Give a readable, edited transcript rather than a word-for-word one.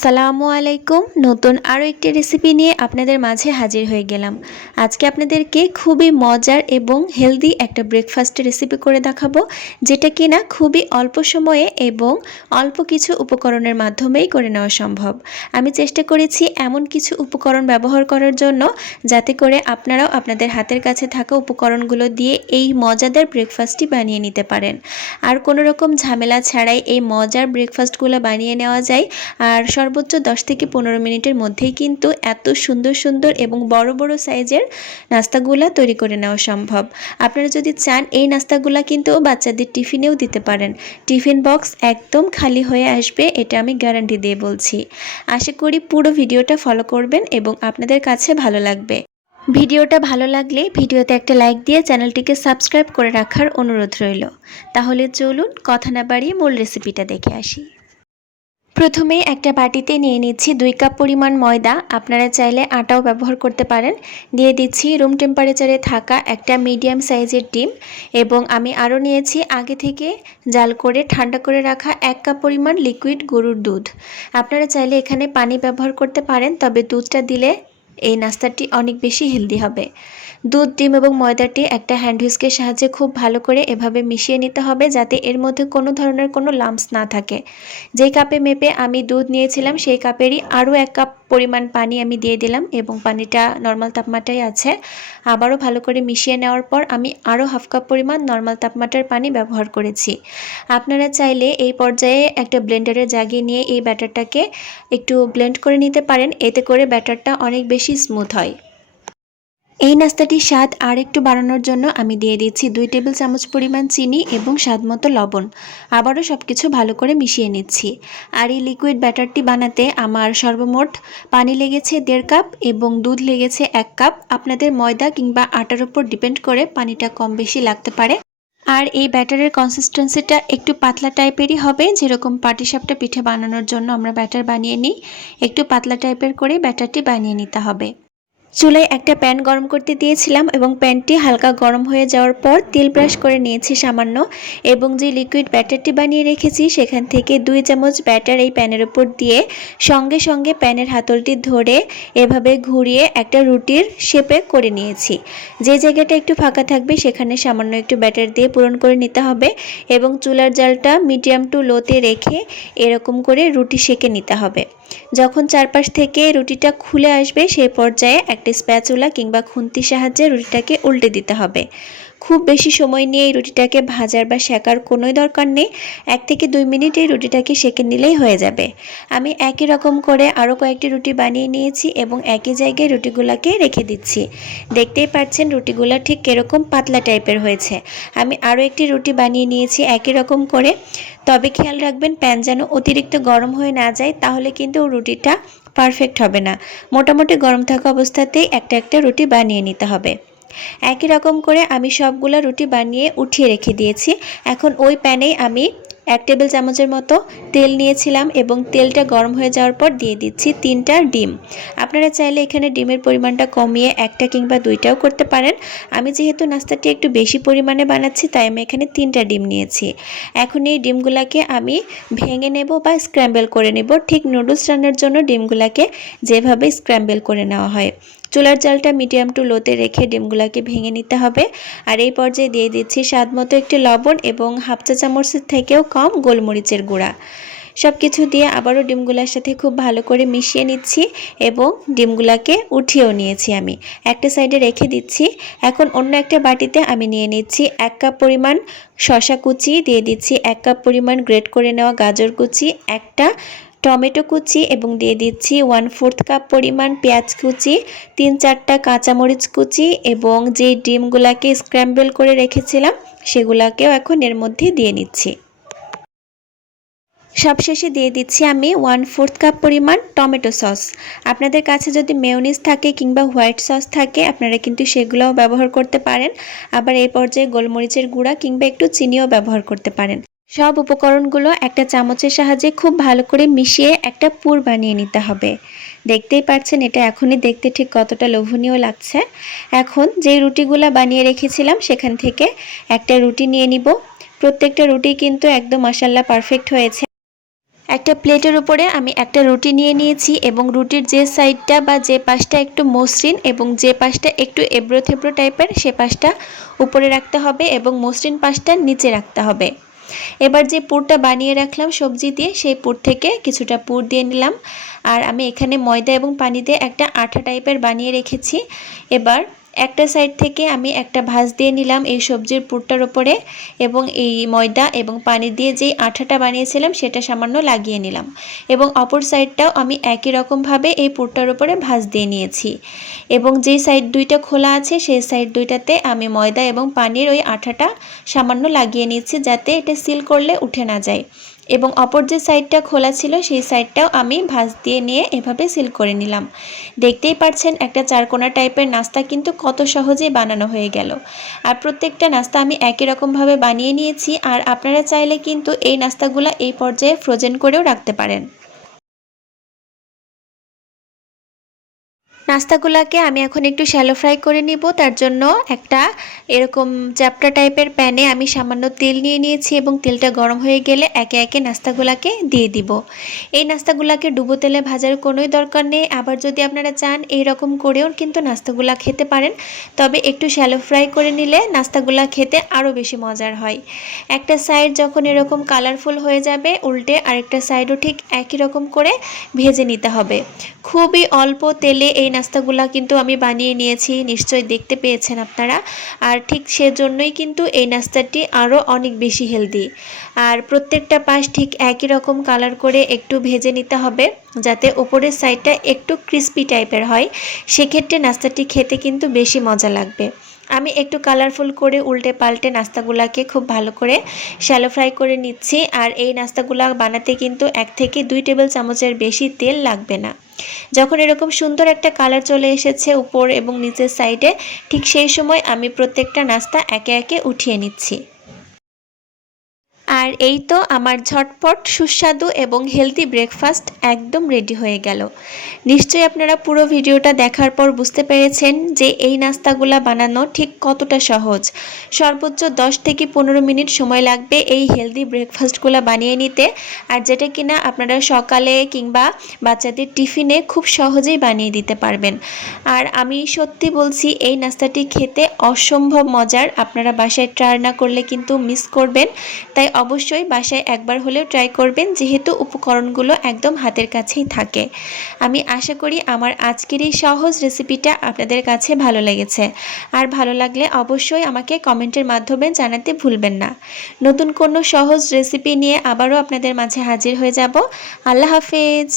আসসালামু আলাইকুম। নতুন আরও একটি রেসিপি নিয়ে আপনাদের মাঝে হাজির হয়ে গেলাম। আজকে আপনাদেরকে খুবই মজার এবং হেলদি একটা ব্রেকফাস্টের রেসিপি করে দেখাবো, যেটা কিনা খুবই অল্প সময়ে এবং অল্প কিছু উপকরণের মাধ্যমেই করে নেওয়া সম্ভব। আমি চেষ্টা করেছি এমন কিছু উপকরণ ব্যবহার করার জন্য যাতে করে আপনারাও আপনাদের হাতের কাছে থাকা উপকরণগুলো দিয়ে এই মজাদার ব্রেকফাস্টটি বানিয়ে নিতে পারেন। আর কোনো রকম ঝামেলা ছাড়াই এই মজার ব্রেকফাস্টগুলো বানিয়ে নেওয়া যায়। আর সর্বোচ্চ 10 থেকে 15 মিনিটের মধ্যেই কিন্তু এত সুন্দর সুন্দর এবং বড় বড় সাইজের নাস্তাগুলা তৈরি করে নেওয়া সম্ভব। আপনারা যদি চান এই নাস্তাগুলা কিন্তু বাচ্চাদের টিফিনেও দিতে পারেন। টিফিন বক্স একদম খালি হয়ে আসবে, এটা আমি গ্যারান্টি দিয়ে বলছি। আশা করি পুরো ভিডিওটা ফলো করবেন এবং আপনাদের কাছে ভালো লাগবে। ভিডিওটা ভালো লাগলে ভিডিওতে একটা লাইক দিয়ে চ্যানেলটিকে সাবস্ক্রাইব করে রাখার অনুরোধ রইল। তাহলে চলুন কথা না বাড়িয়ে মূল রেসিপিটা দেখে আসি। প্রথমে একটা বাটিতে নিয়ে নিচ্ছি 2 কাপ পরিমাণ ময়দা। আপনারা চাইলে আটাও ব্যবহার করতে পারেন। দিয়ে দিচ্ছি রুম টেম্পারেচারে থাকা একটা মিডিয়াম সাইজের ডিম, এবং আমি আরও নিয়েছি আগে থেকে জাল করে ঠান্ডা করে রাখা 1 কাপ পরিমাণ লিকুইড গরুর দুধ। আপনারা চাইলে এখানে পানি ব্যবহার করতে পারেন, তবে দুধটা দিলে এই নাস্তাটি অনেক বেশি হেলদি হবে। দুধ, ডিম এবং ময়দাটি একটা হ্যান্ড হুইস্কের সাহায্যে খুব ভালো করে এভাবে মিশিয়ে নিতে হবে, যাতে এর মধ্যে কোনো ধরনের কোনো লাম্পস না থাকে। যেই কাপে মেপে আমি দুধ নিয়েছিলাম সেই কাপেরই আরও 1 কাপ পরিমাণ পানি আমি দিয়ে দিলাম, এবং পানিটা নর্মাল তাপমাত্রায় আছে। আবারও ভালো করে মিশিয়ে নেওয়ার পর আমি আরও হাফ কাপ পরিমাণ নর্মাল তাপমাত্রার পানি ব্যবহার করেছি। আপনারা চাইলে এই পর্যায়ে একটা ব্লেন্ডারে জাগিয়ে নিয়ে এই ব্যাটারটাকে একটু ব্লেন্ড করে নিতে পারেন, এতে করে ব্যাটারটা অনেক বেশি স্মুথ হয়। এই নাস্তাটির স্বাদ আর একটু বাড়ানোর জন্য আমি দিয়ে দিচ্ছি 2 টেবিল চামচ পরিমাণ চিনি এবং স্বাদমতো লবণ। আবারও সব কিছু ভালো করে মিশিয়ে নিচ্ছি। আর এই লিকুইড ব্যাটারটি বানাতে আমার সর্বমোট পানি লেগেছে 1.5 কাপ এবং দুধ লেগেছে 1 কাপ। আপনাদের ময়দা কিংবা আটার উপর ডিপেন্ড করে পানিটা কম বেশি লাগতে পারে। আর এই ব্যাটারের কনসিস্টেন্সিটা একটু পাতলা টাইপেরই হবে, যেরকম পাটিসাপটা পিঠে বানানোর জন্য আমরা ব্যাটার বানিয়ে নিই, একটু পাতলা টাইপের করে ব্যাটারটি বানিয়ে নিতে হবে। চুলায় একটা প্যান গরম করতে দিয়েছিলাম এবং প্যানটি হালকা গরম হয়ে যাওয়ার পর তেল ব্রাশ করে নিয়েছি সামান্য, এবং যে লিকুইড ব্যাটারটি বানিয়ে রেখেছি সেখান থেকে 2 চামচ ব্যাটার এই প্যানের উপর দিয়ে সঙ্গে সঙ্গে প্যানের হাতলটি ধরে এভাবে ঘুরিয়ে একটা রুটির শেপে করে নিয়েছি। যে জায়গাটা একটু ফাঁকা থাকবে সেখানে সামান্য একটু ব্যাটার দিয়ে পূরণ করে নিতে হবে, এবং চুলার জালটা মিডিয়াম টু লোতে রেখে এরকম করে রুটি সেঁকে নিতে হবে। যখন চারপাশ থেকে রুটিটা খুলে আসবে সেই পর্যায়ে একটা স্প্যাচুলা কিংবা খুন্তির সাহায্যে রুটিটাকে উল্টে দিতে হবে। খুব বেশি সময় নিয়ে এই রুটিটাকে ভাজার বা সেকার কোনোই দরকার নেই। 1 থেকে 2 মিনিট এই রুটিটাকে সেঁকে নিলেই হয়ে যাবে। আমি একই রকম করে আরও কয়েকটি রুটি বানিয়ে নিয়েছি এবং একই জায়গায় রুটিগুলোকে রেখে দিচ্ছি। দেখতেই পাচ্ছেন রুটিগুলো ঠিক কীরকম পাতলা টাইপের হয়েছে। আমি আরও একটি রুটি বানিয়ে নিয়েছি একই রকম করে, তবে খেয়াল রাখবেন প্যান যেন অতিরিক্ত গরম হয়ে না যায়, তাহলে কিন্তু রুটিটা পারফেক্ট হবে না। মোটামুটি গরম থাকা অবস্থাতেই একটা একটা রুটি বানিয়ে নিতে হবে। একই রকম করে আমি সবগুলো রুটি বানিয়ে উঠিয়ে রেখে দিয়েছি। এখন ওই প্যানেই আমি 1 টেবিল চামচের মতো তেল নিয়েছিলাম এবং তেলটা গরম হয়ে যাওয়ার পর দিয়ে দিচ্ছি 3টা ডিম। আপনারা চাইলে এখানে ডিমের পরিমাণটা কমিয়ে 1টা কিংবা 2টাও করতে পারেন। আমি যেহেতু নাস্তাটি একটু বেশি পরিমাণে বানাচ্ছি তাই আমি এখানে 3টা ডিম নিয়েছি। এখন এই ডিমগুলোকে আমি ভেঙে নেব বা স্ক্র্যাম্বল করে নেব, ঠিক নুডলস রান্নার জন্য ডিমগুলোকে যেভাবে স্ক্র্যাম্বল করে নেওয়া হয়। চুলার জালটা মিডিয়াম টু লোতে রেখে ডিমগুলোকে ভেঙে নিতে হবে। আর এই পর্যায়ে দিয়ে দিচ্ছি স্বাদমতো একটু লবণ এবং হাফ চা চামচের থেকেও কম গোলমরিচের গুঁড়া। সব কিছু দিয়ে আবারও ডিমগুলোর সাথে খুব ভালো করে মিশিয়ে নিচ্ছি এবং ডিমগুলোকে উঠিয়েও নিয়েছি। আমি একটা সাইডে রেখে দিচ্ছি। এখন অন্য একটা বাটিতে আমি নিয়ে নিচ্ছি 1 কাপ পরিমাণ শসা কুচি, দিয়ে দিচ্ছি 1 কাপ পরিমাণ গ্রেট করে নেওয়া গাজর কুচি, একটা টমেটো কুচি, এবং দিয়ে দিচ্ছি 1/4 কাপ পরিমাণ পেঁয়াজ কুচি, 3-4টা কাঁচামরিচ কুচি, এবং যে ডিমগুলোকে স্ক্র্যাম্বল করে রেখেছিলাম সেগুলোকেও এখন এর মধ্যে দিয়ে নিচ্ছি। সবশেষে দিয়ে দিচ্ছি আমি 1/4 কাপ পরিমাণ টমেটো সস। আপনাদের কাছে যদি মেয়োনিজ থাকে কিংবা হোয়াইট সস থাকে আপনারা কিন্তু সেগুলোও ব্যবহার করতে পারেন। আবার এই পর্যায়ে গোলমরিচের গুঁড়া কিংবা একটু চিনিও ব্যবহার করতে পারেন। সব উপকরণগুলো একটা চামচের সাহায্যে খুব ভালো করে মিশিয়ে একটা পুর বানিয়ে নিতে হবে। দেখতেই পাচ্ছেন এটা এখনই দেখতে ঠিক কতটা লোভনীয় লাগছে। এখন যে রুটিগুলো বানিয়ে রেখেছিলাম সেখান থেকে একটা রুটি নিয়ে নিব। প্রত্যেকটা রুটি কিন্তু একদম মাশাআল্লাহ পারফেক্ট হয়েছে। একটা প্লেটের উপরে আমি একটা রুটি নিয়ে নিয়েছি এবং রুটির যে সাইডটা বা যে পাশটা একটু মসৃণ এবং যে পাশটা একটু এবড়ো থেবড়ো টাইপের সে পাশটা উপরে রাখতে হবে এবং মসৃণ পাশটা নিচে রাখতে হবে। এবার যে পুরটা বানিয়ে রাখলাম সবজি দিয়ে সেই পুর থেকে কিছুটা পুর দিয়ে নিলাম। আর আমি এখানে ময়দা এবং পানি দিয়ে একটা আঠা টাইপের বানিয়ে রেখেছি। এবার একটা সাইড থেকে আমি একটা ভাঁজ দিয়ে নিলাম এই সবজির পুরটার উপরে এবং এই ময়দা এবং পানি দিয়ে যেই আঠাটা বানিয়েছিলাম সেটা সামান্য লাগিয়ে নিলাম এবং অপর সাইডটাও আমি একই রকমভাবে এই পুরটার উপরে ভাঁজ দিয়ে নিয়েছি এবং যেই সাইড দুইটা খোলা আছে সেই সাইড দুইটাতে আমি ময়দা এবং পানির ওই আঠাটা সামান্য লাগিয়ে নিচ্ছি যাতে এটা সিল করলে উঠে না যায় এবং অপর যে সাইডটা খোলা ছিল সেই সাইডটাও আমি ভাঁজ দিয়ে নিয়ে এভাবে সিল করে নিলাম। দেখতেই পাচ্ছেন একটা চারকোনা টাইপের নাস্তা কিন্তু কত সহজেই বানানো হয়ে গেল। আর প্রত্যেকটা নাস্তা আমি একই রকমভাবে বানিয়ে নিয়েছি আর আপনারা চাইলে কিন্তু এই নাস্তাগুলো এই পর্যায়ে ফ্রোজেন করেও রাখতে পারেন। নাস্তাগুলোকে আমি এখন একটু শ্যালো ফ্রাই করে নিব। তার জন্য একটা এরকম চ্যাপ্টা টাইপের প্যানে আমি সামান্য তেল নিয়ে নিয়েছি এবং তেলটা গরম হয়ে গেলে একে একে নাস্তাগুলোকে দিয়ে দিব। এই নাস্তাগুলোকে ডুবো তেলে ভাজার কোনোই দরকার নেই। আবার যদি আপনারা চান এই রকম করেও কিন্তু নাস্তাগুলো খেতে পারেন, তবে একটু শ্যালো ফ্রাই করে নিলে নাস্তাগুলো খেতে আরও বেশি মজার হয়। একটা সাইড যখন এরকম কালারফুল হয়ে যাবে উল্টে আরেকটা সাইডও ঠিক একই রকম করে ভেজে নিতে হবে। খুবই অল্প তেলে এই নাস্তাগুলা কিন্তু আমি বানিয়ে নিয়েছি, নিশ্চয়ই দেখতে পেয়েছেন আপনারা। আর ঠিক সেজন্যই কিন্তু এই নাস্তাটি আরও অনেক বেশি হেলদি। আর প্রত্যেকটা পাশ ঠিক একই রকম কালার করে একটু ভেজে নিতে হবে যাতে ওপরের সাইডটা একটু ক্রিস্পি টাইপের হয়, সেক্ষেত্রে নাস্তাটি খেতে কিন্তু বেশি মজা লাগবে। আমি একটু কালারফুল করে উল্টে পাল্টে নাস্তাগুলাকে খুব ভালো করে শ্যালো ফ্রাই করে নিচ্ছি। আর এই নাস্তাগুলা বানাতে কিন্তু 1 থেকে 2 টেবিল চামচের বেশি তেল লাগবে না। যখন এরকম সুন্দর একটা কালার চলে এসেছে উপর এবং নিচের সাইডে, ঠিক সেই সময় আমি প্রত্যেকটা নাস্তা একে একে উঠিয়ে নিচ্ছি। আর এই তো আমার ঝটপট সুস্বাদু এবং হেলদি ব্রেকফাস্ট একদম রেডি হয়ে গেল। নিশ্চয়ই আপনারা পুরো ভিডিওটা দেখার পর বুঝতে পেরেছেন যে এই নাস্তাগুলা বানানো ঠিক কতটা সহজ। সর্বোচ্চ 10 থেকে 15 মিনিট সময় লাগবে এই হেলদি ব্রেকফাস্টগুলো বানিয়ে নিতে, আর যেটা কিনা আপনারা সকালে কিংবা বাচ্চাদের টিফিনে খুব সহজেই বানিয়ে দিতে পারবেন। আর আমি সত্যি বলছি এই নাস্তাটি খেতে অসম্ভব মজার। আপনারা বাসায় ট্রাই না করলে কিন্তু মিস করবেন। তাই অবশ্যই বাসায় একবার হলেও ট্রাই করবেন, যেহেতু উপকরণগুলো একদম হাতের কাছেই থাকে। আমি আশা করি আমার আজকের এই সহজ রেসিপিটা আপনাদের কাছে ভালো লেগেছে। আর ভালো লাগলে অবশ্যই আমাকে কমেন্টের মাধ্যমে জানাতে ভুলবেন না। নতুন কোনো সহজ রেসিপি নিয়ে আবারও আপনাদের মাঝে হাজির হয়ে যাব। আল্লাহ হাফেজ।